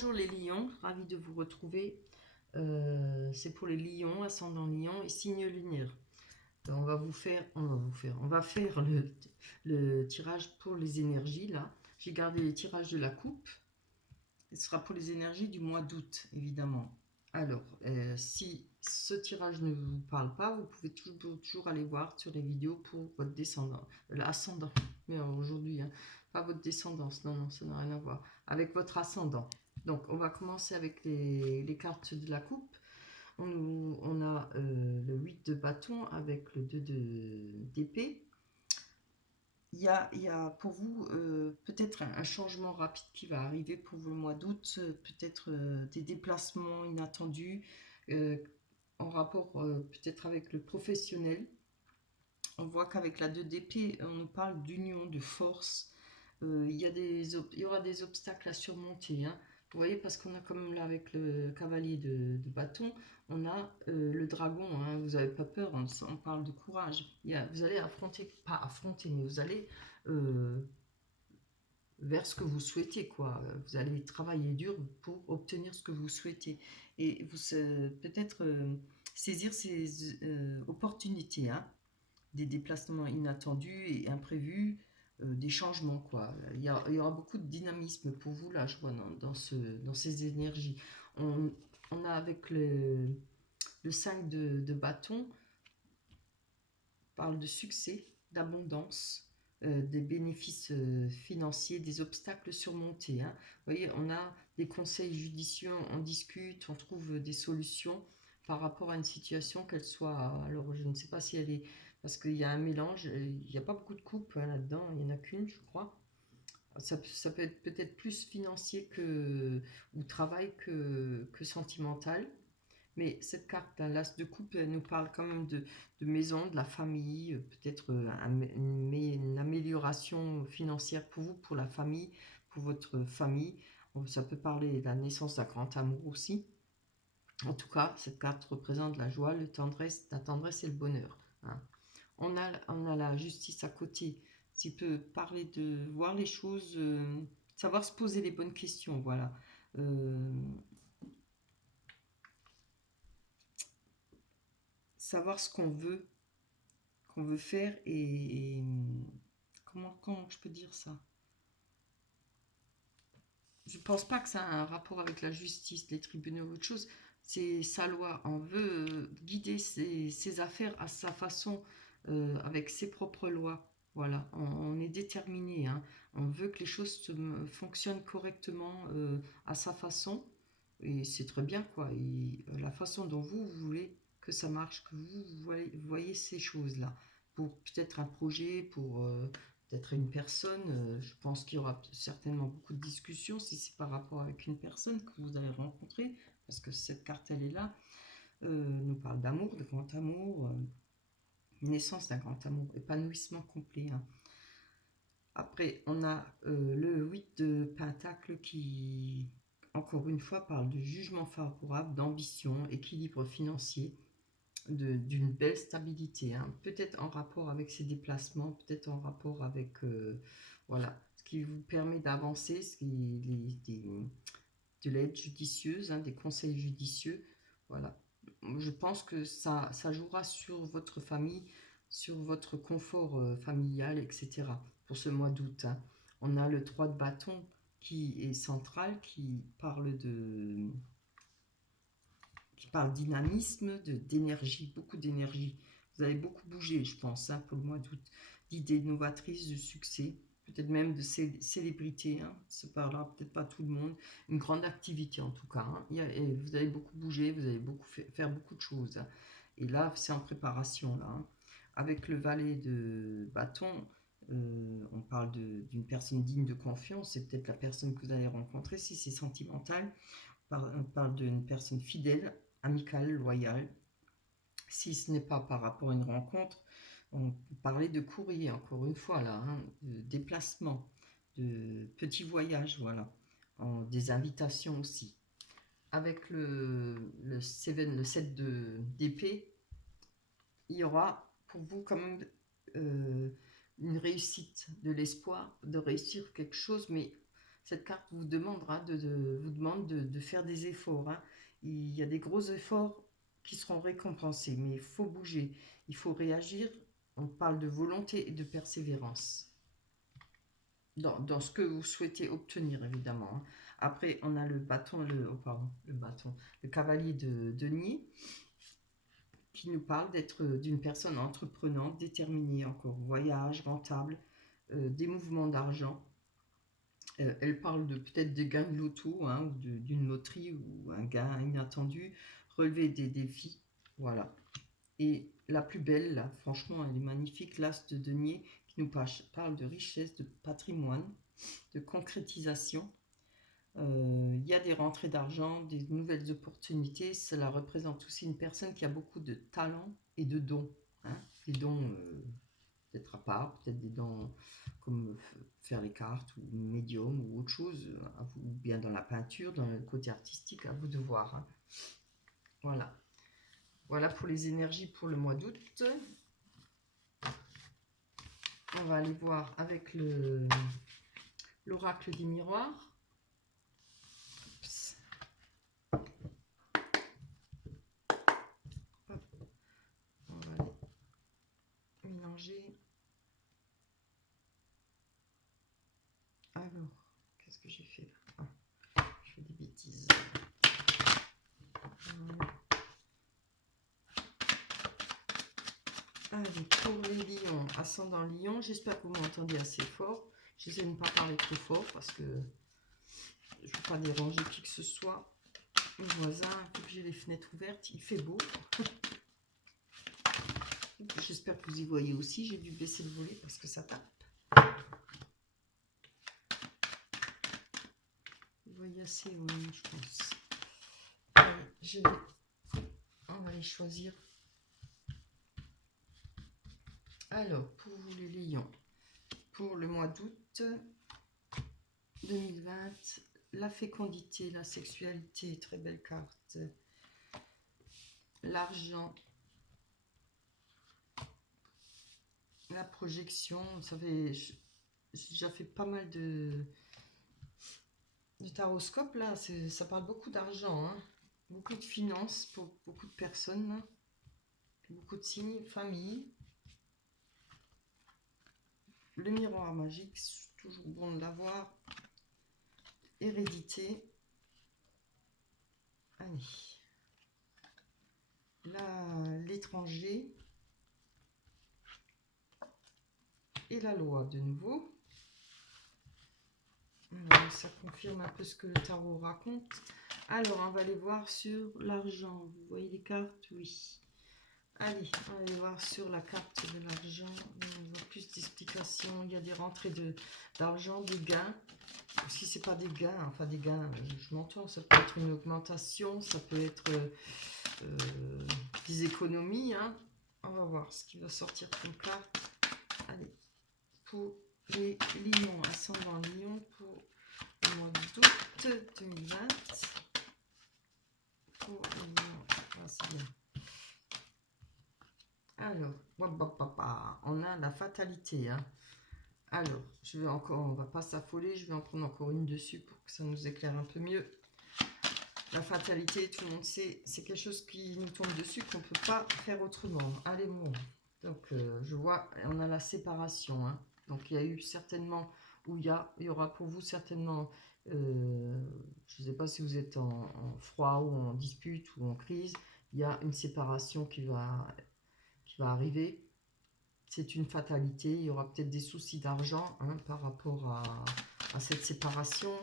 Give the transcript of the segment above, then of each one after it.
Bonjour les lions, ravi de vous retrouver. C'est pour les lions, ascendant lion et signe lunaire. On va faire le tirage pour les énergies là. J'ai gardé les tirages de la coupe. Ce sera pour les énergies du mois d'août, évidemment. Alors, si ce tirage ne vous parle pas, vous pouvez toujours aller voir sur les vidéos pour votre descendant, l'ascendant. Mais aujourd'hui, hein, pas votre descendance, non, ça n'a rien à voir. Avec votre ascendant. Donc, on va commencer avec les cartes de la coupe. On a le 8 de bâton avec le 2 d'épée. Il y a pour vous peut-être un changement rapide qui va arriver pour vous le mois d'août, peut-être des déplacements inattendus euh, en rapport peut-être avec le professionnel. On voit qu'avec la 2 d'épée, on nous parle d'union, de force. Il y aura des obstacles à surmonter, hein. Vous voyez, parce qu'on a comme là avec le cavalier de bâton, on a le dragon, hein. Vous n'avez pas peur, on parle de courage. Vous allez affronter, pas affronter, mais vous allez euh, vers ce que vous souhaitez, quoi. Vous allez travailler dur pour obtenir ce que vous souhaitez. Et vous peut-être saisir ces opportunités, hein, des déplacements inattendus et imprévus, des changements, quoi. Il y aura beaucoup de dynamisme pour vous, là, je vois, dans ces énergies. On, on a avec le 5 de bâton, parle de succès, d'abondance, des bénéfices financiers, des obstacles surmontés, hein. Vous voyez, on a des conseils judicieux, on discute, on trouve des solutions par rapport à une situation, qu'elle soit... Alors, je ne sais pas si elle est... Parce qu'il y a un mélange, il n'y a pas beaucoup de couples, hein, là-dedans, il n'y en a qu'une, je crois. Ça peut être peut-être plus financier ou travail que sentimental. Mais cette carte, l'As de coupe, elle nous parle quand même de maison, de la famille, peut-être une amélioration financière pour vous, pour la famille, pour votre famille. Ça peut parler de la naissance d'un grand amour aussi. En tout cas, cette carte représente la joie, la tendresse et le bonheur, hein. On a la justice à côté, qui peut parler de voir les choses, savoir se poser les bonnes questions, voilà. Euh, Savoir ce qu'on veut faire et comment je peux dire ça? Je pense pas que ça a un rapport avec la justice, les tribunaux ou autre chose. C'est sa loi. On veut guider ses affaires à sa façon, avec ses propres lois. Voilà, on est déterminé, hein. On veut que les choses fonctionnent correctement à sa façon. Et c'est très bien, quoi. La façon dont vous voulez que ça marche, que voyez ces choses-là. Pour peut-être un projet, pour peut-être une personne, je pense qu'il y aura certainement beaucoup de discussions si c'est par rapport avec une personne que vous allez rencontrer, parce que cette carte, elle est là, nous parle d'amour, de grand amour, naissance d'un grand amour, épanouissement complet, hein. Après, on a le 8 de Pentacle qui, encore une fois, parle de jugement favorable, d'ambition, équilibre financier, d'une belle stabilité, hein. Peut-être en rapport avec ses déplacements, peut-être en rapport avec voilà, ce qui vous permet d'avancer, de l'aide judicieuse, hein, des conseils judicieux. Voilà. Je pense que ça jouera sur votre famille, sur votre confort familial, etc. pour ce mois d'août, hein. On a le 3 de bâton qui est central, qui parle dynamisme, d'énergie, beaucoup d'énergie. Vous allez beaucoup bouger, je pense, hein, pour le mois d'août. D'idées novatrices, de succès, peut-être même de célébrité, hein. Ça parlera peut-être pas à tout le monde. Une grande activité en tout cas, hein. Et vous allez beaucoup bouger, vous allez faire beaucoup de choses, hein. Et là, c'est en préparation, là, hein. Avec le valet de bâton, on parle d'une personne digne de confiance. C'est peut-être la personne que vous allez rencontrer si c'est sentimental. On parle d'une personne fidèle, amicale, loyale. Si ce n'est pas par rapport à une rencontre, on parlait de courrier, encore une fois, là, hein, de déplacement, de petits voyages, voilà, des invitations aussi. Avec le 7 d'épée, il y aura pour vous quand même une réussite, de l'espoir de réussir quelque chose, mais Cette carte vous demandera vous demande de faire des efforts. Hein. Il y a des gros efforts qui seront récompensés, mais il faut bouger, il faut réagir. On parle de volonté et de persévérance dans ce que vous souhaitez obtenir, évidemment. Hein. Après, on a le bâton, le cavalier de denier, qui nous parle d'être d'une personne entreprenante, déterminée, encore voyage, rentable, des mouvements d'argent. Elle parle de peut-être des gains de loto, hein, ou d'une loterie ou un gain inattendu, relever des défis, voilà. Et la plus belle, là, franchement, elle est magnifique, l'as de denier, qui nous parle de richesse, de patrimoine, de concrétisation. Il y a des rentrées d'argent, des nouvelles opportunités. Cela représente aussi une personne qui a beaucoup de talent et de dons. Hein, des dons peut-être à part, peut-être des dons comme faire les cartes ou médium ou autre chose, ou bien dans la peinture, dans le côté artistique, à vous de voir. Hein. Voilà. Voilà pour les énergies pour le mois d'août. On va aller voir avec l'oracle des miroirs. On va aller mélanger. Alors, qu'est-ce que j'ai fait là? Je fais des bêtises. Allez, pour les lions, ascendant lion, j'espère que vous m'entendez assez fort. J'essaie de ne pas parler trop fort parce que je ne veux pas déranger qui que ce soit. Mes voisins, vu que j'ai les fenêtres ouvertes, il fait beau. J'espère que vous y voyez aussi. J'ai dû baisser le volet parce que ça tape. Vous voyez assez, oui, je pense. Allez, on va les choisir. Alors, pour vous les lions, pour le mois d'août 2020, la fécondité, la sexualité, très belle carte. L'argent, la projection, vous savez, j'ai déjà fait pas mal de taroscope là, ça parle beaucoup d'argent, hein, beaucoup de finances pour beaucoup de personnes, hein, beaucoup de signes, famille. Le miroir magique, c'est toujours bon de l'avoir. Hérédité. Allez. Là, l'étranger. Et la loi de nouveau. Alors, ça confirme un peu ce que le tarot raconte. Alors, on va aller voir sur l'argent. Vous voyez les cartes? Oui. Allez, on va aller voir sur la carte de l'argent. On voit plus d'explications. Il y a des rentrées d'argent, des gains. Si c'est pas des gains, enfin des gains, je m'entends, ça peut être une augmentation, ça peut être des économies. Hein. On va voir ce qui va sortir comme carte. Allez, pour les lions, ascendant lion, pour le mois d'août 2020. Pour les lions, c'est bien. Alors, on a la fatalité. Hein. Alors, on va pas s'affoler, je vais en prendre encore une dessus pour que ça nous éclaire un peu mieux. La fatalité, tout le monde sait, c'est quelque chose qui nous tombe dessus, qu'on ne peut pas faire autrement. Allez, bon. Donc, je vois, on a la séparation. Hein. Donc, il y a eu certainement, il y aura pour vous certainement, je ne sais pas si vous êtes en froid ou en dispute ou en crise, il y a une séparation qui va arriver. C'est une fatalité, il y aura peut-être des soucis d'argent, hein, par rapport à cette séparation.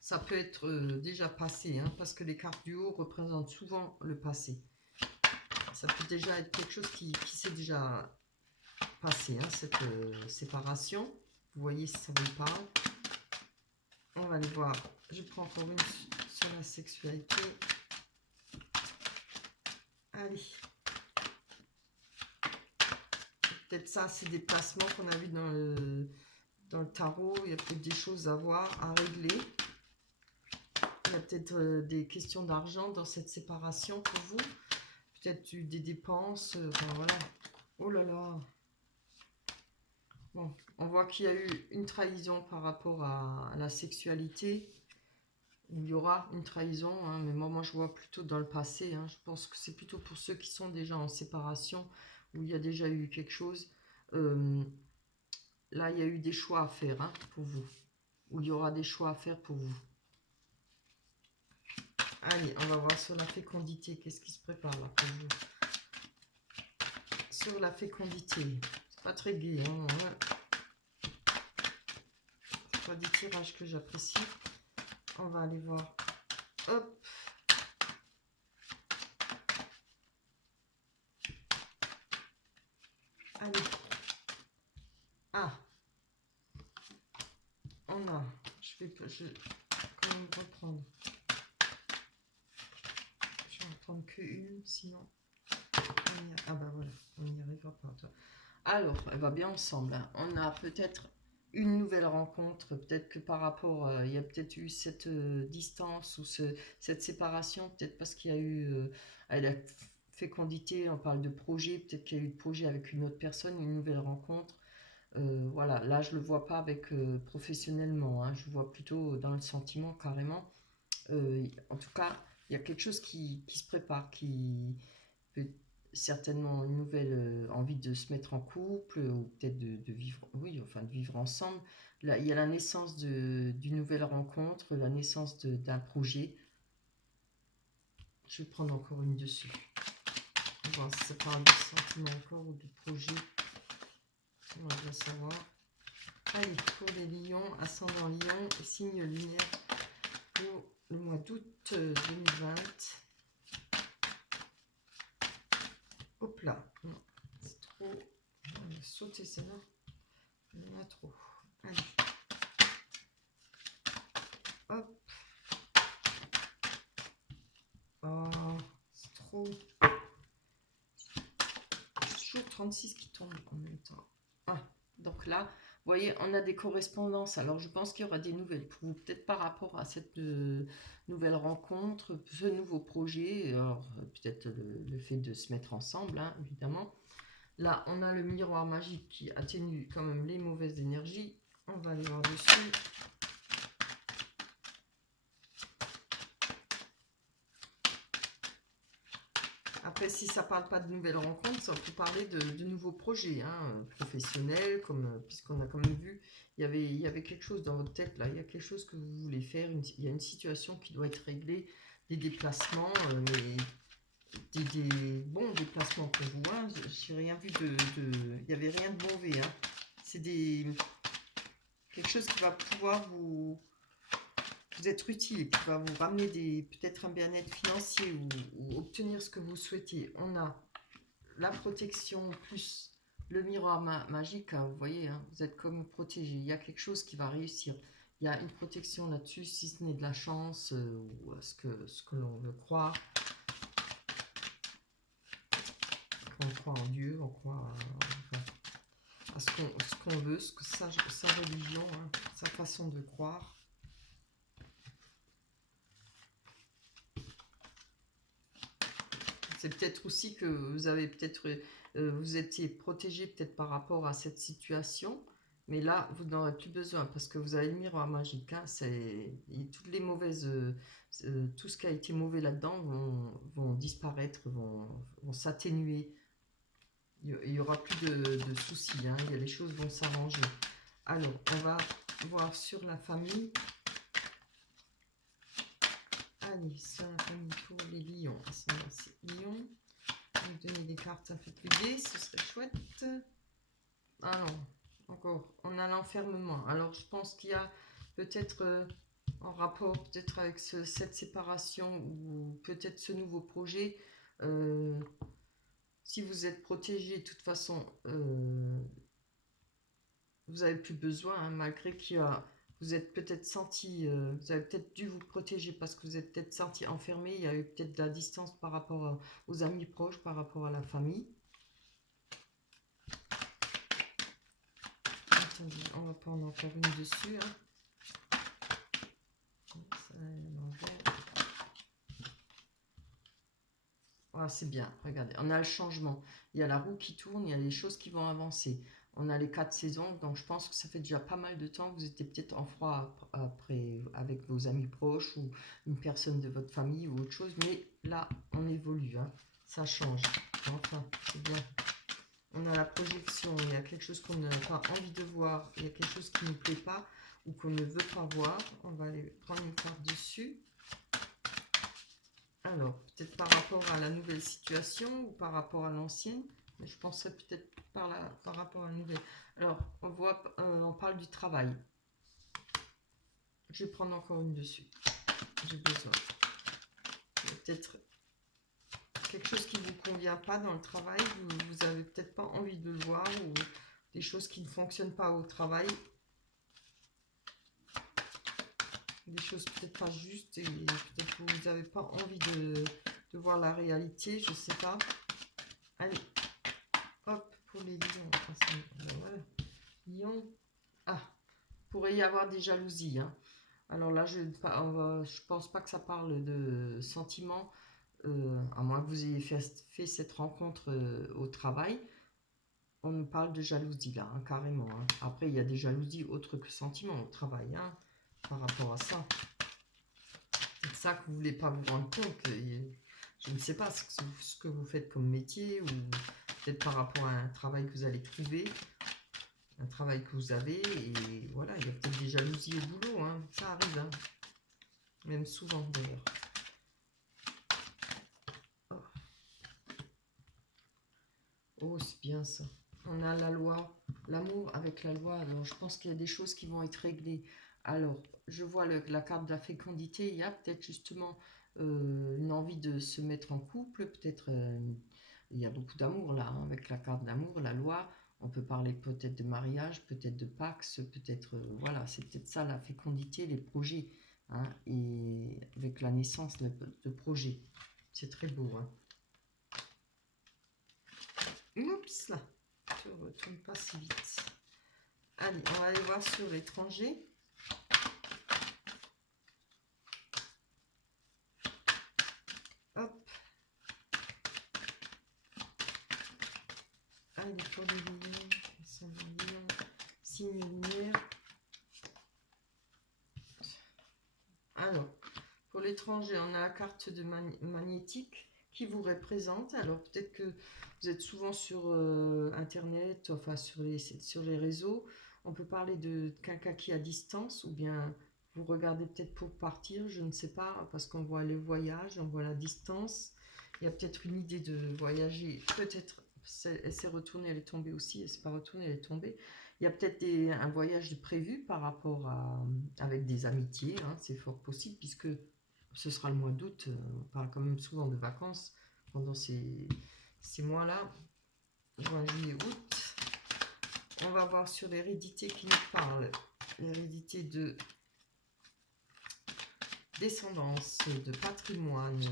Ça peut être déjà passé, hein, parce que les cartes du haut représentent souvent le passé. Ça peut déjà être quelque chose qui s'est déjà passé, hein, cette séparation. Vous voyez si ça vous parle. On va aller voir. Je prends encore une sur la sexualité. Allez. Peut-être ça, c'est des placements qu'on a vu dans le tarot. Il y a peut-être des choses à voir, à régler. Il y a peut-être des questions d'argent dans cette séparation pour vous. Peut-être des dépenses. Enfin, voilà. Oh là là. Bon, on voit qu'il y a eu une trahison par rapport à la sexualité. Il y aura une trahison, hein, mais moi je vois plutôt dans le passé. Hein. Je pense que c'est plutôt pour ceux qui sont déjà en séparation, où il y a déjà eu quelque chose. Euh, Là, il y a eu des choix à faire, hein, pour vous. Ou il y aura des choix à faire pour vous. Allez, on va voir sur la fécondité. Qu'est-ce qui se prépare là pour vous? Sur la fécondité. C'est pas très gai, hein. C'est pas des tirages que j'apprécie. On va aller voir. Hop. Allez. Ah. On a. Je vais quand même reprendre. Je vais en prendre que une, sinon. Ah bah voilà, on n'y arrivera pas. Alors, elle va bien ensemble. Hein. On a peut-être une nouvelle rencontre, peut-être que par rapport, il y a peut-être eu cette distance ou cette séparation, peut-être parce qu'il y a eu la fécondité, on parle de projet, peut-être qu'il y a eu de projet avec une autre personne, une nouvelle rencontre. Voilà, là je le vois pas avec professionnellement, hein, je vois plutôt dans le sentiment carrément. En tout cas, il y a quelque chose qui se prépare, qui peut certainement une nouvelle envie de se mettre en couple ou peut-être de vivre, oui, enfin de vivre ensemble. Là, il y a la naissance d'une nouvelle rencontre, la naissance d'un projet. Je vais prendre encore une dessus. On va voir si ça parle de sentiment encore ou de projet. On va bien savoir. Allez, pour les lions, ascendant lion et signe lunaire pour le mois d'août 2020. Hop là, non, c'est trop. On va sauter celle-là. Il y en a trop. Allez. Hop. Oh, c'est trop. C'est toujours 36 qui tombent en même temps. Ah, donc là, vous voyez, on a des correspondances. Alors, je pense qu'il y aura des nouvelles pour vous, peut-être par rapport à cette nouvelle rencontre, ce nouveau projet. Alors, peut-être le fait de se mettre ensemble, hein, évidemment. Là, on a le miroir magique qui atténue quand même les mauvaises énergies. On va aller voir dessus. Après, si ça ne parle pas de nouvelles rencontres, ça peut parler de nouveaux projets, hein, professionnels, puisqu'on a quand même vu, il y avait quelque chose dans votre tête, là, il y a quelque chose que vous voulez faire, il y a une situation qui doit être réglée, des déplacements, mais des bons déplacements pour vous, hein, j'ai rien vu il n'y avait rien de mauvais, hein, c'est quelque chose qui va pouvoir vous être utile et qui va vous ramener peut-être un bien-être financier ou obtenir ce que vous souhaitez. On a la protection plus le miroir magique, hein, vous voyez, hein, vous êtes comme protégé. Il y a quelque chose qui va réussir. Il y a une protection là-dessus, si ce n'est de la chance ou ce que l'on veut croire. On croit en Dieu, on croit à ce qu'on veut, sa religion, hein, sa façon de croire. C'est peut-être aussi que vous avez peut-être vous étiez protégé peut-être par rapport à cette situation, mais là vous n'en avez plus besoin parce que vous avez le miroir magique. Hein, toutes les mauvaises, tout ce qui a été mauvais là-dedans vont disparaître, vont s'atténuer. Il n'y aura plus de soucis. Hein, les choses vont s'arranger. Alors on va voir sur la famille. Allez, sur la famille pour les lions. C'est lion. Je vais donner des cartes un peu plus gaies, ce serait chouette. Ah non, encore, on a l'enfermement. Alors je pense qu'il y a peut-être en rapport peut-être avec cette séparation ou peut-être ce nouveau projet. Si vous êtes protégé, de toute façon, vous n'avez plus besoin, hein, malgré qu'il y a... Vous êtes peut-être senti, vous avez peut-être dû vous protéger parce que vous êtes peut-être senti enfermé. Il y a eu peut-être de la distance par rapport aux amis proches, par rapport à la famille. Attendez, on va pas en faire une dessus. Hein. Voilà, c'est bien. Regardez, on a le changement. Il y a la roue qui tourne, il y a les choses qui vont avancer. On a les 4 saisons, donc je pense que ça fait déjà pas mal de temps que vous étiez peut-être en froid après avec vos amis proches ou une personne de votre famille ou autre chose. Mais là, on évolue, hein. Ça change. Enfin, c'est bien. On a la projection, il y a quelque chose qu'on n'a pas envie de voir, il y a quelque chose qui ne nous plaît pas ou qu'on ne veut pas voir. On va aller prendre une carte dessus. Alors, peut-être par rapport à la nouvelle situation ou par rapport à l'ancienne, mais je penserais peut-être par rapport à la nouvelle. Alors, on parle du travail. Je vais prendre encore une dessus. J'ai besoin. Peut-être quelque chose qui ne vous convient pas dans le travail, vous avez peut-être pas envie de le voir ou des choses qui ne fonctionnent pas au travail. Des choses peut-être pas justes et peut-être que vous n'avez pas envie de voir la réalité, je sais pas. Allez, hop, pour les lions. Voilà. Lion. Ah, pourrait y avoir des jalousies, hein. Alors là, je pense pas que ça parle de sentiments, à moins que vous ayez fait cette rencontre au travail. On nous parle de jalousie là, hein, carrément, hein. Après, il y a des jalousies autres que sentiments au travail, hein, par rapport à ça. C'est ça que vous voulez pas vous rendre compte. Je ne sais pas ce que vous faites comme métier ou peut-être par rapport à un travail que vous allez trouver, un travail que vous avez et voilà, il y a peut-être des jalousies au boulot, hein. Ça arrive, hein. Même souvent d'ailleurs. Oh, oh c'est bien ça. On a la loi, l'amour avec la loi. Alors je pense qu'il y a des choses qui vont être réglées. Alors, je vois la carte de la fécondité. Il y a peut-être justement une envie de se mettre en couple. Peut-être il y a beaucoup d'amour là, hein, avec la carte d'amour, la loi. On peut parler peut-être de mariage, peut-être de pax, peut-être voilà, c'est peut-être ça la fécondité, les projets, hein, et avec la naissance de projets. C'est très beau, hein. Oups là, je ne retourne pas si vite. Allez, on va aller voir sur l'étranger. Hop. Allez, pour les lions, signe lunaire. Alors, pour l'étranger, on a la carte de magnétique qui vous représente. Alors, peut-être que vous êtes souvent sur Internet, enfin sur les réseaux. On peut parler de quelqu'un qui est à distance ou bien vous regardez peut-être pour partir, je ne sais pas, parce qu'on voit les voyages, on voit la distance. Il y a peut-être une idée de voyager, peut-être elle s'est retournée, elle est tombée aussi, elle s'est pas retournée, elle est tombée. Il y a peut-être un voyage de prévu par rapport avec des amitiés, hein, c'est fort possible, puisque ce sera le mois d'août, on parle quand même souvent de vacances pendant ces mois-là, juin, juillet, août. On va voir sur l'hérédité qui nous parle, l'hérédité de descendance, de patrimoine,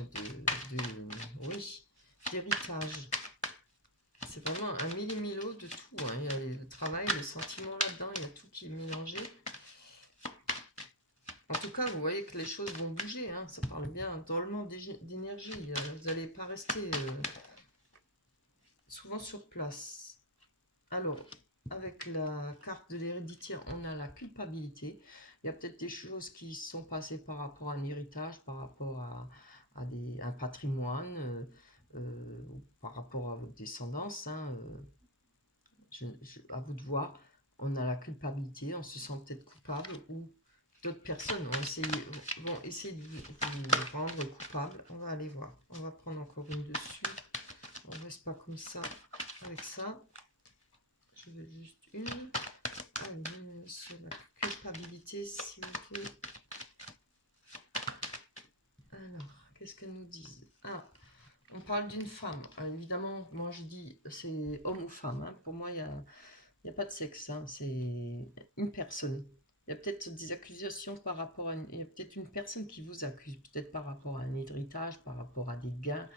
oui, d'héritage. C'est vraiment un mille-milo de tout, hein. Il y a le travail, le sentiment là-dedans, il y a tout qui est mélangé. En tout cas, vous voyez que les choses vont bouger, hein. Ça parle bien drôlement d'énergie. Vous n'allez pas rester souvent sur place. Alors, avec la carte de l'hérédité, on a la culpabilité. Il y a peut-être des choses qui sont passées par rapport à un héritage, par rapport à un patrimoine, par rapport à votre descendance, hein, à vous de voir. On a la culpabilité, on se sent peut-être coupable ou d'autres personnes vont essayer de vous rendre coupable. On va aller voir. On va prendre encore une dessus. On ne reste pas comme ça avec ça. Je veux juste une. Allez, sur la culpabilité, s'il vous plaît. Alors, qu'est-ce qu'elles nous disent? Ah, on parle d'une femme. Alors, évidemment, moi je dis c'est homme ou femme, hein. Pour moi, il n'y a pas de sexe, hein. C'est une personne. Il y a peut-être des accusations par rapport à... Il y a peut-être une personne qui vous accuse, peut-être par rapport à un héritage, par rapport à des gains.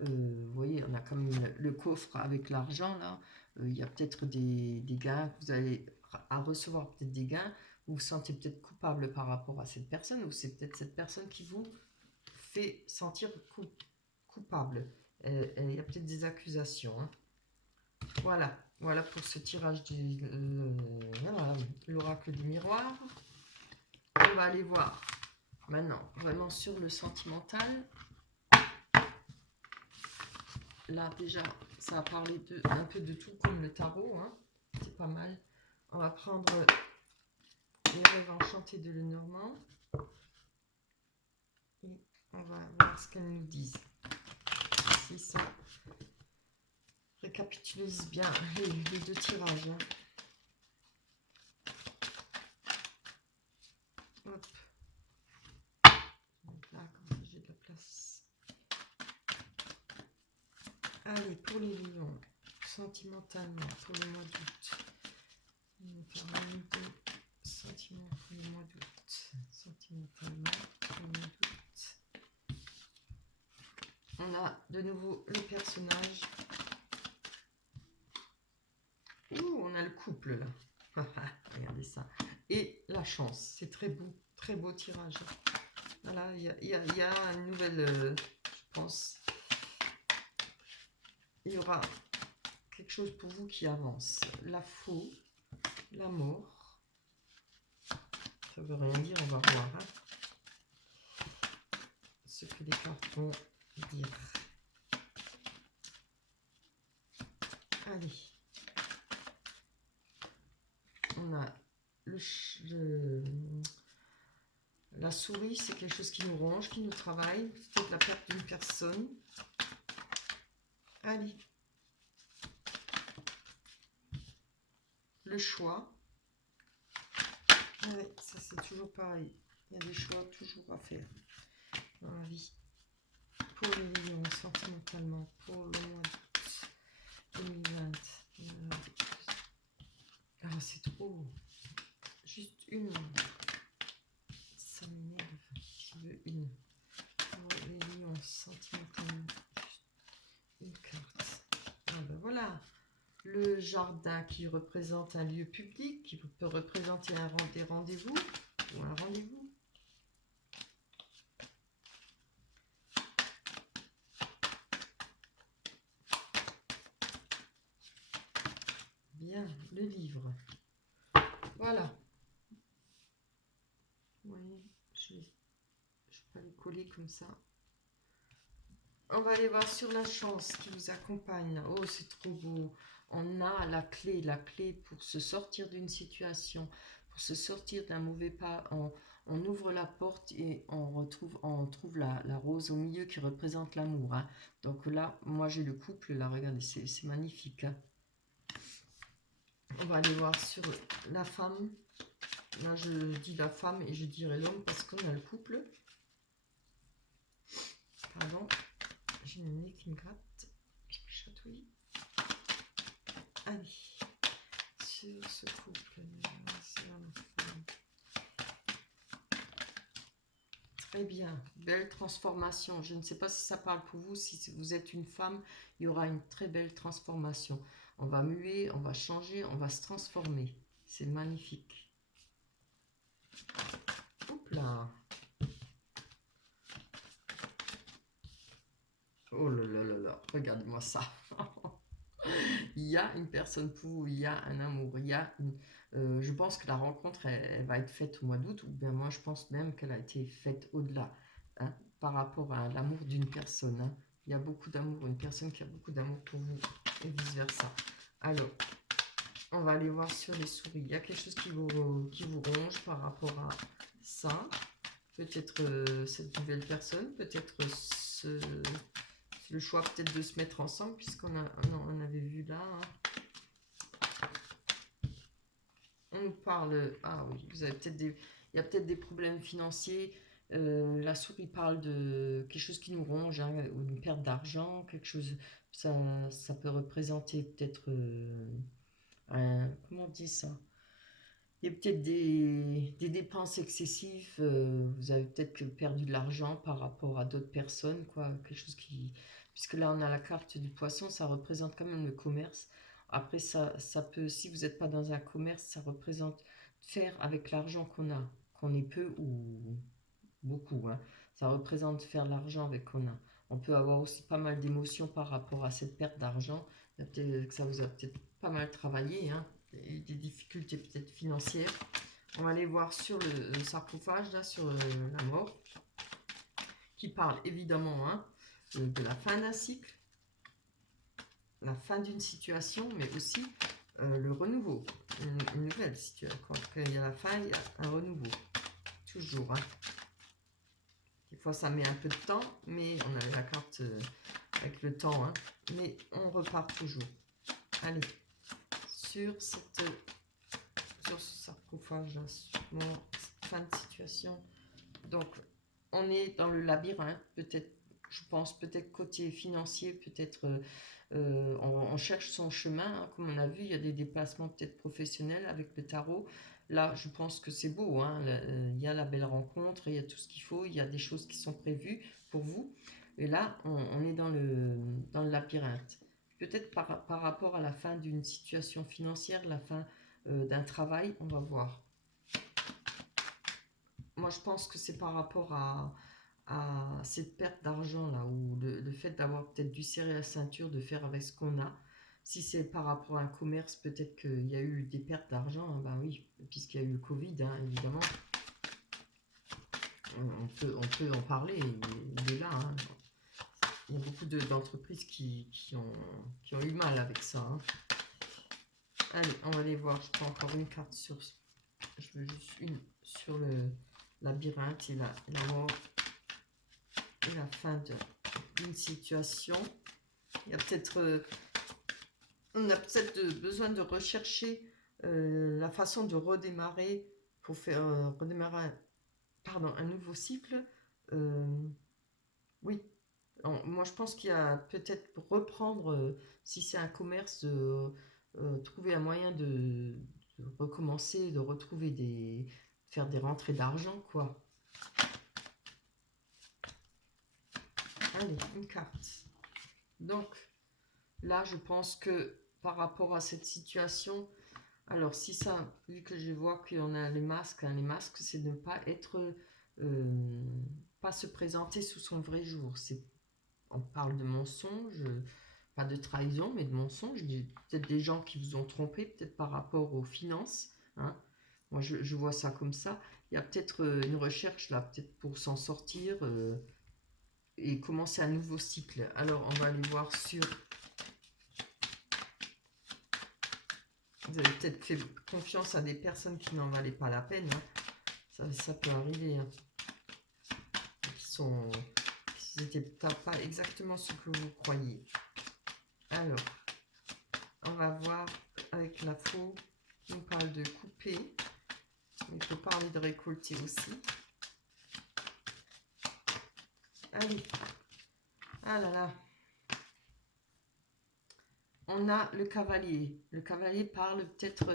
Vous voyez, on a quand même le coffre avec l'argent, là. Il y a peut-être des gains, vous allez à recevoir peut-être des gains. Vous vous sentez peut-être coupable par rapport à cette personne, ou c'est peut-être cette personne qui vous fait sentir coupable. Il y a peut-être des accusations, hein. Voilà pour ce tirage de voilà, l'oracle du miroir. On va aller voir maintenant vraiment sur le sentimental. Là déjà, ça a parlé un peu de tout comme le tarot, hein. C'est pas mal. On va prendre les rêves enchantés de Lenormand et on va voir ce qu'elles nous disent. Si ça récapitulise bien les deux tirages. Hein. Hop. Donc là, comme ça, j'ai de la place. Allez, pour les lions, sentimentalement, pour le mois d'août. Sentiment pour le mois d'août. Sentimentalement, pour le mois d'août. On a de nouveau le personnage. Ouh, on a le couple là. Regardez ça. Et la chance. C'est très beau tirage. Voilà, il y a une nouvelle, je pense. Il y aura quelque chose pour vous qui avance. La faux, la mort. Ça veut rien dire, on va voir. Hein, ce que les cartes vont dire. Allez. On a la souris, c'est quelque chose qui nous ronge, qui nous travaille. Peut-être la perte d'une personne. Allez. Le choix. Ouais, ça c'est toujours pareil. Il y a des choix toujours à faire dans la vie. Pour les lions, sentimentalement, pour le mois d'août 2020. Ah, c'est trop. Juste une. Ça m'énerve. Je veux une. Pour les lions, sentimentalement. Juste une carte. Ah ben voilà. Le jardin qui représente un lieu public, qui peut représenter des rendez-vous ou un rendez-vous. Bien, le livre. Voilà. Oui, je vais pas les coller comme ça. On va aller voir sur la chance qui vous accompagne. Oh, c'est trop beau. On a la clé pour se sortir d'une situation, pour se sortir d'un mauvais pas. On ouvre la porte et on trouve la rose au milieu qui représente l'amour. Hein. Donc là, moi j'ai le couple, là, regardez, c'est magnifique. Hein. On va aller voir sur la femme. Là, je dis la femme et je dirais l'homme parce qu'on a le couple. Pardon. J'ai le nez qui me gratte. Je peux chatouiller. Allez. Sur ce couple. Très bien. Belle transformation. Je ne sais pas si ça parle pour vous. Si vous êtes une femme, il y aura une très belle transformation. On va muer, on va changer, on va se transformer. C'est magnifique. Hop là. Oh là là là là. Regardez-moi ça. Il y a une personne pour vous, il y a un amour, il y a une, je pense que la rencontre, elle va être faite au mois d'août, ou bien moi je pense même qu'elle a été faite au-delà, hein, par rapport à l'amour d'une personne. Hein. Il y a beaucoup d'amour, une personne qui a beaucoup d'amour pour vous, et vice-versa. Alors, on va aller voir sur les souris. Il y a quelque chose qui vous ronge par rapport à ça. Peut-être cette nouvelle personne, peut-être le choix peut-être de se mettre ensemble, puisqu'on on avait vu là. Hein. On nous parle... Ah oui, vous avez peut-être il y a peut-être des problèmes financiers. La souris parle de quelque chose qui nous ronge, hein, ou une perte d'argent, quelque chose... Ça peut représenter peut-être... comment on dit ça? Il y a peut-être des dépenses excessives. Vous avez peut-être perdu de l'argent par rapport à d'autres personnes, quoi. Quelque chose qui... Puisque là, on a la carte du poisson, ça représente quand même le commerce. Après, ça peut, si vous n'êtes pas dans un commerce, ça représente faire avec l'argent qu'on ait peu ou beaucoup. Hein. Ça représente faire l'argent avec qu'on a. On peut avoir aussi pas mal d'émotions par rapport à cette perte d'argent. Peut-être que ça vous a peut-être pas mal travaillé, hein, des difficultés peut-être financières. On va aller voir sur le sarcophage, là, sur la mort, qui parle évidemment, hein, de la fin d'un cycle, la fin d'une situation, mais aussi le renouveau, une nouvelle situation. Quand il y a la fin, il y a un renouveau, toujours. Hein. Des fois, ça met un peu de temps, mais on a la carte avec le temps, hein, mais on repart toujours. Allez, sur ce sarcophage, là, sur cette fin de situation. Donc, on est dans le labyrinthe, peut-être, je pense, peut-être côté financier, peut-être on cherche son chemin. Hein. Comme on a vu, il y a des déplacements peut-être professionnels avec le tarot. Là, je pense que c'est beau. Hein. Il y a la belle rencontre, il y a tout ce qu'il faut, il y a des choses qui sont prévues pour vous. Et là, on est dans le labyrinthe. Peut-être par rapport à la fin d'une situation financière, la fin d'un travail, on va voir. Moi, je pense que c'est par rapport à cette perte d'argent là, ou le fait d'avoir peut-être dû serrer la ceinture, de faire avec ce qu'on a. Si c'est par rapport à un commerce, peut-être qu'il y a eu des pertes d'argent, hein, ben oui, puisqu'il y a eu le Covid, hein, évidemment. On peut en parler, il est là. Hein. Il y a beaucoup d'entreprises qui ont eu mal avec ça. Hein. Allez, on va aller voir. Je prends encore une carte sur... Je veux juste une sur le labyrinthe et la mort. Et la fin d'une situation. Il y a peut-être... on a peut-être besoin de rechercher la façon de redémarrer pour faire redémarrer un nouveau cycle. Oui. Moi, je pense qu'il y a peut-être pour reprendre, si c'est un commerce, trouver un moyen de recommencer, de retrouver faire des rentrées d'argent, quoi. Allez, une carte. Donc, là, je pense que par rapport à cette situation, alors si ça, vu que je vois qu'il y en a les masques, hein, c'est de ne pas être, pas se présenter sous son vrai jour. On parle de mensonge, pas de trahison, mais de mensonge. Peut-être des gens qui vous ont trompé, peut-être par rapport aux finances. Hein. Moi, je vois ça comme ça. Il y a peut-être une recherche là, peut-être pour s'en sortir et commencer un nouveau cycle. Alors, on va aller voir sur... Vous avez peut-être fait confiance à des personnes qui n'en valaient pas la peine. Hein. Ça peut arriver. Hein. Qui n'étaient pas exactement ce que vous croyez. Alors, on va voir avec la faux. On parle de couper. Il peut parler de récolter aussi. Allez. Ah là là. On a le cavalier. Le cavalier parle peut-être...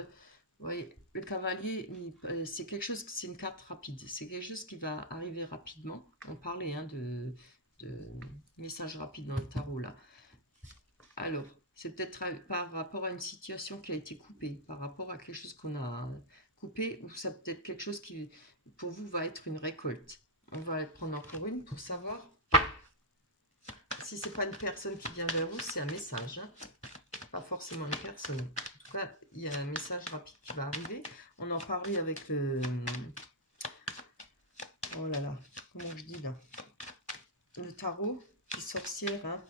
Vous voyez, le cavalier, c'est quelque chose, c'est une carte rapide. C'est quelque chose qui va arriver rapidement. On parlait hein, de message rapide dans le tarot là. Alors, c'est peut-être par rapport à une situation qui a été coupée, par rapport à quelque chose qu'on a coupé, ou ça peut être quelque chose qui, pour vous, va être une récolte. On va prendre encore une pour savoir si c'est pas une personne qui vient vers vous, c'est un message. Hein. Pas forcément une personne. En tout cas, il y a un message rapide qui va arriver. On en parlait avec le... Oh là là, comment je dis là? Le tarot, les sorcières, hein.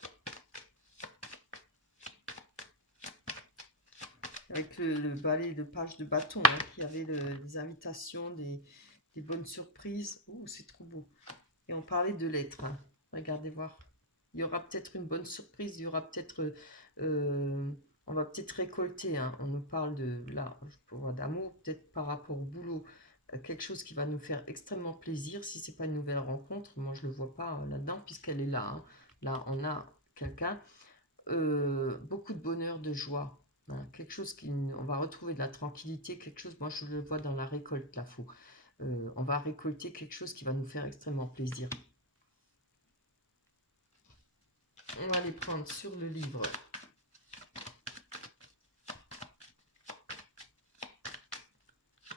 Avec le balai de page de bâton, hein, qui avait des invitations, des bonnes surprises. Ouh, c'est trop beau. Et on parlait de lettres. Hein. Regardez voir. Il y aura peut-être une bonne surprise. Il y aura peut-être... on va peut-être récolter. Hein. On nous parle de... Là, je peux voir d'amour. Peut-être par rapport au boulot. Quelque chose qui va nous faire extrêmement plaisir. Si c'est pas une nouvelle rencontre, moi je ne le vois pas là-dedans puisqu'elle est là. Hein. Là, on a quelqu'un. Beaucoup de bonheur, de joie. Hein, quelque chose on va retrouver de la tranquillité, quelque chose, moi je le vois dans la récolte, là, on va récolter quelque chose qui va nous faire extrêmement plaisir. On va les prendre sur le livre.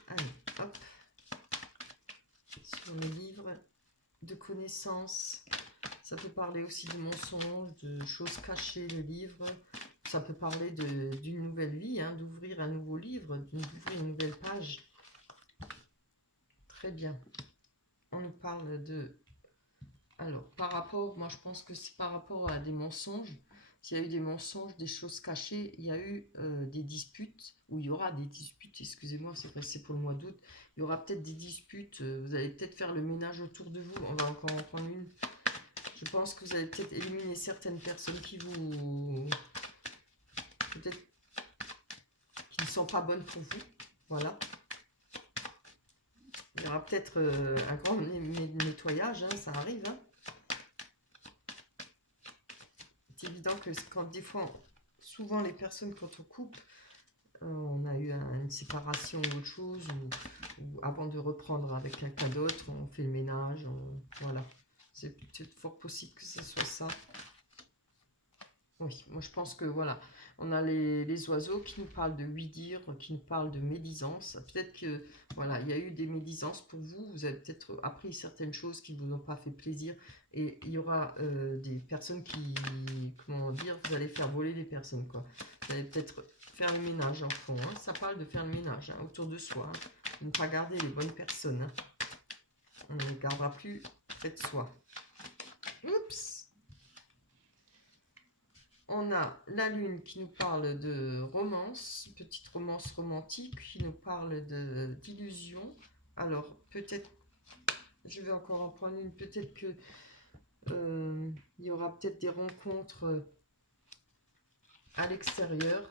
Allez, hop. Sur le livre de connaissances, Ça peut parler aussi de mensonges, de choses cachées, de livres. Ça peut parler d'une nouvelle vie, hein, d'ouvrir un nouveau livre, d'ouvrir une nouvelle page. Très bien. On nous parle de... Alors, par rapport, moi je pense que c'est par rapport à des mensonges. S'il y a eu des mensonges, des choses cachées, il y a eu des disputes, ou il y aura des disputes, excusez-moi, c'est pour le mois d'août. Il y aura peut-être des disputes, vous allez peut-être faire le ménage autour de vous. On va encore en prendre une. Je pense que vous allez peut-être éliminer certaines personnes qui vous... peut-être qui ne sont pas bonnes pour vous. Voilà. Il y aura peut-être un grand nettoyage, hein, ça arrive, hein. C'est évident que quand des fois, souvent les personnes, quand on coupe, on a eu une séparation ou autre chose, ou avant de reprendre avec quelqu'un d'autre, on fait le ménage, voilà. C'est fort possible que ce soit ça. Oui, moi je pense que voilà, on a les oiseaux qui nous parlent de oui-dire, qui nous parlent de médisance. Peut-être que voilà, il y a eu des médisances pour vous, vous avez peut-être appris certaines choses qui ne vous ont pas fait plaisir, et il y aura des personnes qui, comment dire, vous allez faire voler les personnes, quoi. Vous allez peut-être faire le ménage en fond, hein. Ça parle de faire le ménage, hein, autour de soi, hein. De ne pas garder les bonnes personnes, hein. On ne les gardera plus près de soi. Oups! On a la lune qui nous parle de romance, petite romance romantique, qui nous parle d'illusion. Alors, peut-être, je vais encore en prendre une, peut-être que il y aura peut-être des rencontres à l'extérieur,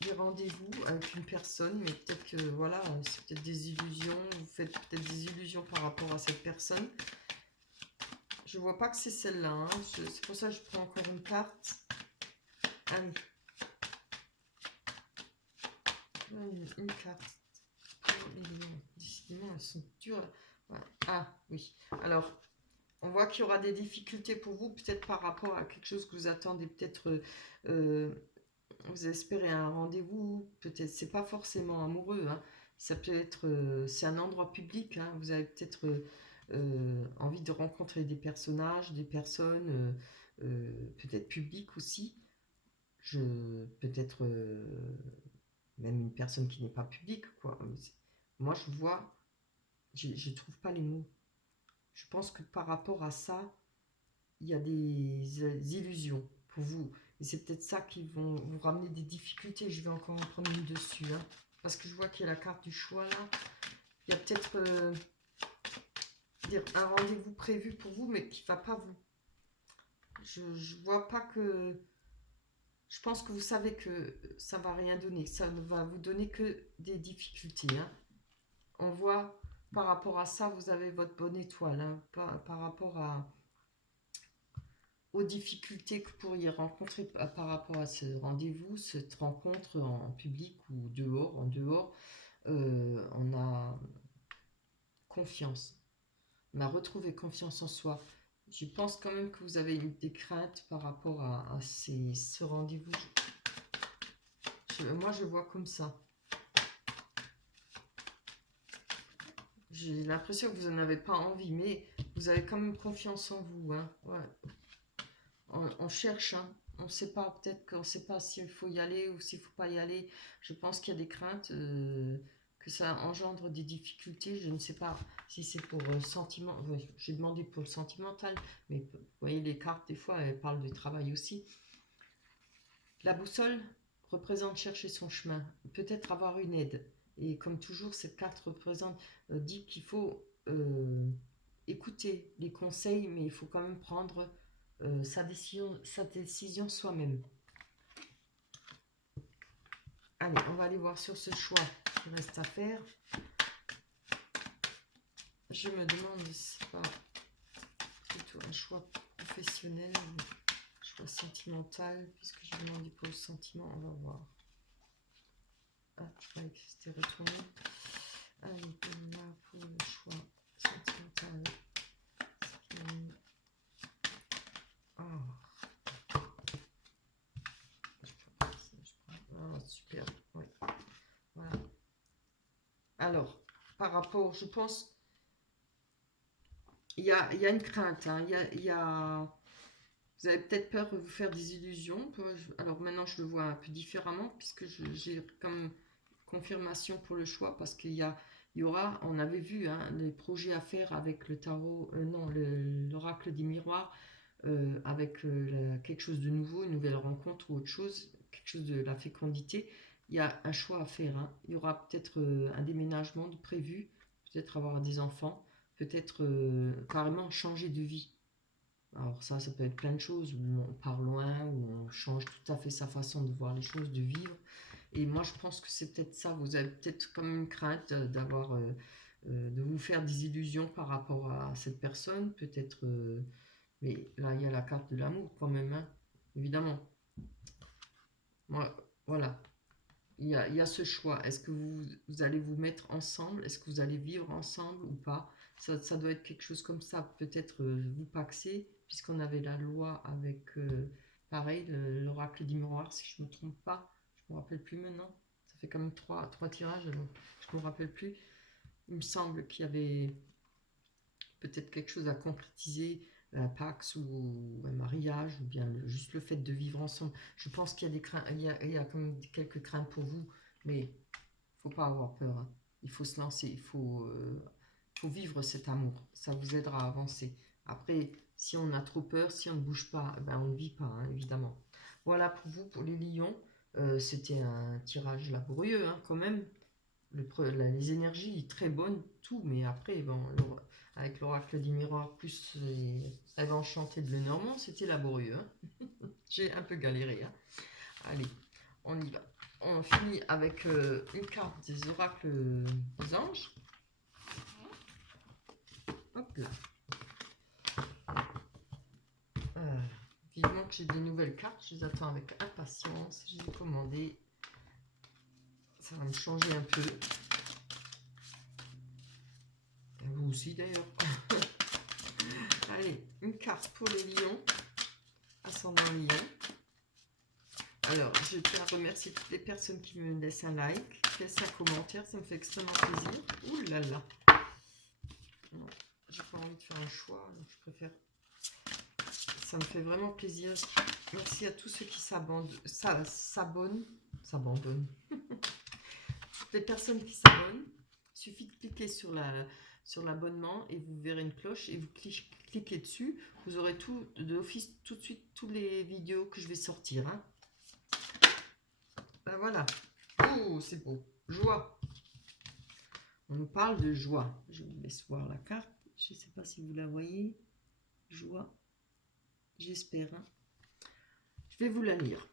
des rendez-vous avec une personne, mais peut-être que, voilà, c'est peut-être des illusions, vous faites peut-être des illusions par rapport à cette personne. Je vois pas que c'est celle-là, hein. C'est pour ça que je prends encore une carte. Allez. Une carte. Décidément, elles sont dures. Voilà. Ah, oui. Alors, on voit qu'il y aura des difficultés pour vous, peut-être par rapport à quelque chose que vous attendez. Peut-être, vous espérez un rendez-vous. Peut-être, c'est pas forcément amoureux, hein. Ça peut être, c'est un endroit public, hein. Vous avez peut-être envie de rencontrer des personnages, des personnes, peut-être publiques aussi. Peut-être même une personne qui n'est pas publique, quoi. Moi, je vois, je trouve pas les mots. Je pense que par rapport à ça, il y a des illusions pour vous. Et c'est peut-être ça qui vont vous ramener des difficultés. Je vais encore en prendre une dessus, hein, parce que je vois qu'il y a la carte du choix, là. Il y a peut-être un rendez-vous prévu pour vous, mais qui va pas vous... Je vois pas que... Je pense que vous savez que ça va rien donner. Ça ne va vous donner que des difficultés, hein. On voit, par rapport à ça, vous avez votre bonne étoile, hein, par rapport aux difficultés que vous pourriez rencontrer par rapport à ce rendez-vous, cette rencontre en public ou dehors, en dehors. On a confiance. On a retrouvé confiance en soi. Je pense quand même que vous avez des craintes par rapport à ce rendez-vous. Moi, je vois comme ça. J'ai l'impression que vous n'en avez pas envie, mais vous avez quand même confiance en vous, hein. Ouais. On cherche, hein. On ne sait pas, peut-être qu'on ne sait pas s'il faut y aller ou s'il ne faut pas y aller. Je pense qu'il y a des craintes, que ça engendre des difficultés. Je ne sais pas si c'est pour sentiment. Oui, j'ai demandé pour le sentimental, mais vous voyez, les cartes, des fois, elles parlent du travail aussi. La boussole représente chercher son chemin, peut-être avoir une aide. Et comme toujours, cette carte représente, dit qu'il faut écouter les conseils, mais il faut quand même prendre sa décision soi-même. Allez, on va aller voir sur ce choix qui reste à faire. Je me demande si c'est pas plutôt un choix professionnel ou un choix sentimental, puisque j'ai demandé pour le sentiment, on va voir. Ah, je croyais que c'était retourné. Allez, là pour le choix sentimental. Ah, super. Ouais. Voilà. Alors, par rapport, je pense, il il y a une crainte, hein. Vous avez peut-être peur de vous faire des illusions. Alors maintenant, je le vois un peu différemment, puisque j'ai comme confirmation pour le choix, parce il y aura, on avait vu hein, des projets à faire avec le tarot, non, l'oracle des miroirs, avec quelque chose de nouveau, une nouvelle rencontre ou autre chose, quelque chose de la fécondité. Il y a un choix à faire, hein. Il y aura peut-être un déménagement de prévu, peut-être avoir des enfants, peut-être carrément changer de vie. Alors ça peut être plein de choses, où on part loin, où on change tout à fait sa façon de voir les choses, de vivre. Et moi, je pense que c'est peut-être ça. Vous avez peut-être comme une crainte de vous faire des illusions par rapport à cette personne, peut-être. Mais là, il y a la carte de l'amour quand même, hein, évidemment. Moi, voilà. Il y a ce choix. Est-ce que vous allez vous mettre ensemble? Est-ce que vous allez vivre ensemble ou pas? Ça doit être quelque chose comme ça. Peut-être vous paxer, puisqu'on avait la loi avec, pareil, l'oracle du miroir, si je ne me trompe pas. Je ne me rappelle plus maintenant. Ça fait quand même trois tirages, donc je ne me rappelle plus. Il me semble qu'il y avait peut-être quelque chose à concrétiser, un pax ou un mariage, ou bien juste le fait de vivre ensemble. Je pense qu'il y a des craintes, il y a quand même quelques craintes pour vous, mais il ne faut pas avoir peur, hein. Il faut se lancer, faut vivre cet amour. Ça vous aidera à avancer. Après, si on a trop peur, si on ne bouge pas, ben on ne vit pas, hein, évidemment. Voilà pour vous, pour les lions. C'était un tirage laborieux, hein, quand même. Les énergies très bonnes, tout, mais après, bon, avec l'oracle des miroirs plus les rêves enchantés de Lenormand, c'était laborieux, hein. J'ai un peu galéré, hein. Allez, on y va. On finit avec une carte des oracles des anges. Hop là. Vivement que j'ai des nouvelles cartes, je les attends avec impatience. Je les ai commandées. Ça va me changer un peu. Et vous aussi d'ailleurs. Allez, une carte pour les lions. Ascendant lion. Alors, je tiens à remercier toutes les personnes qui me laissent un like, qui laissent un commentaire, ça me fait extrêmement plaisir. Ouh là là. Non, j'ai pas envie de faire un choix, donc je préfère. Ça me fait vraiment plaisir. Merci à tous ceux qui s'abonnent. Toutes les personnes qui s'abonnent. Il suffit de cliquer sur l'abonnement et vous verrez une cloche et vous cliquez dessus. Vous aurez tout d'office tout de suite toutes les vidéos que je vais sortir, hein. Ben voilà. Oh, c'est beau. Joie. On nous parle de joie. Je vous laisse voir la carte. Je ne sais pas si vous la voyez. Joie. J'espère, hein. Je vais vous la lire.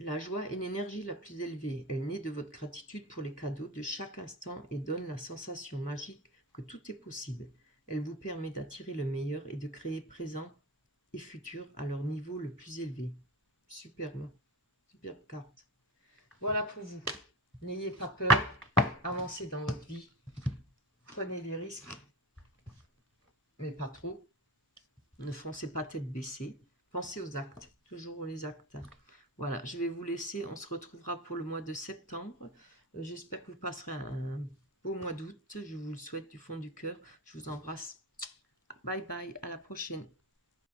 La joie est l'énergie la plus élevée. Elle naît de votre gratitude pour les cadeaux de chaque instant et donne la sensation magique que tout est possible. Elle vous permet d'attirer le meilleur et de créer présent et futur à leur niveau le plus élevé. Superbe. Superbe carte. Voilà pour vous. N'ayez pas peur. Avancez dans votre vie. Prenez des risques. Mais pas trop. Ne foncez pas tête baissée. Pensez aux actes. Toujours les actes. Voilà, je vais vous laisser. On se retrouvera pour le mois de septembre. J'espère que vous passerez un beau mois d'août. Je vous le souhaite du fond du cœur. Je vous embrasse. Bye bye. À la prochaine.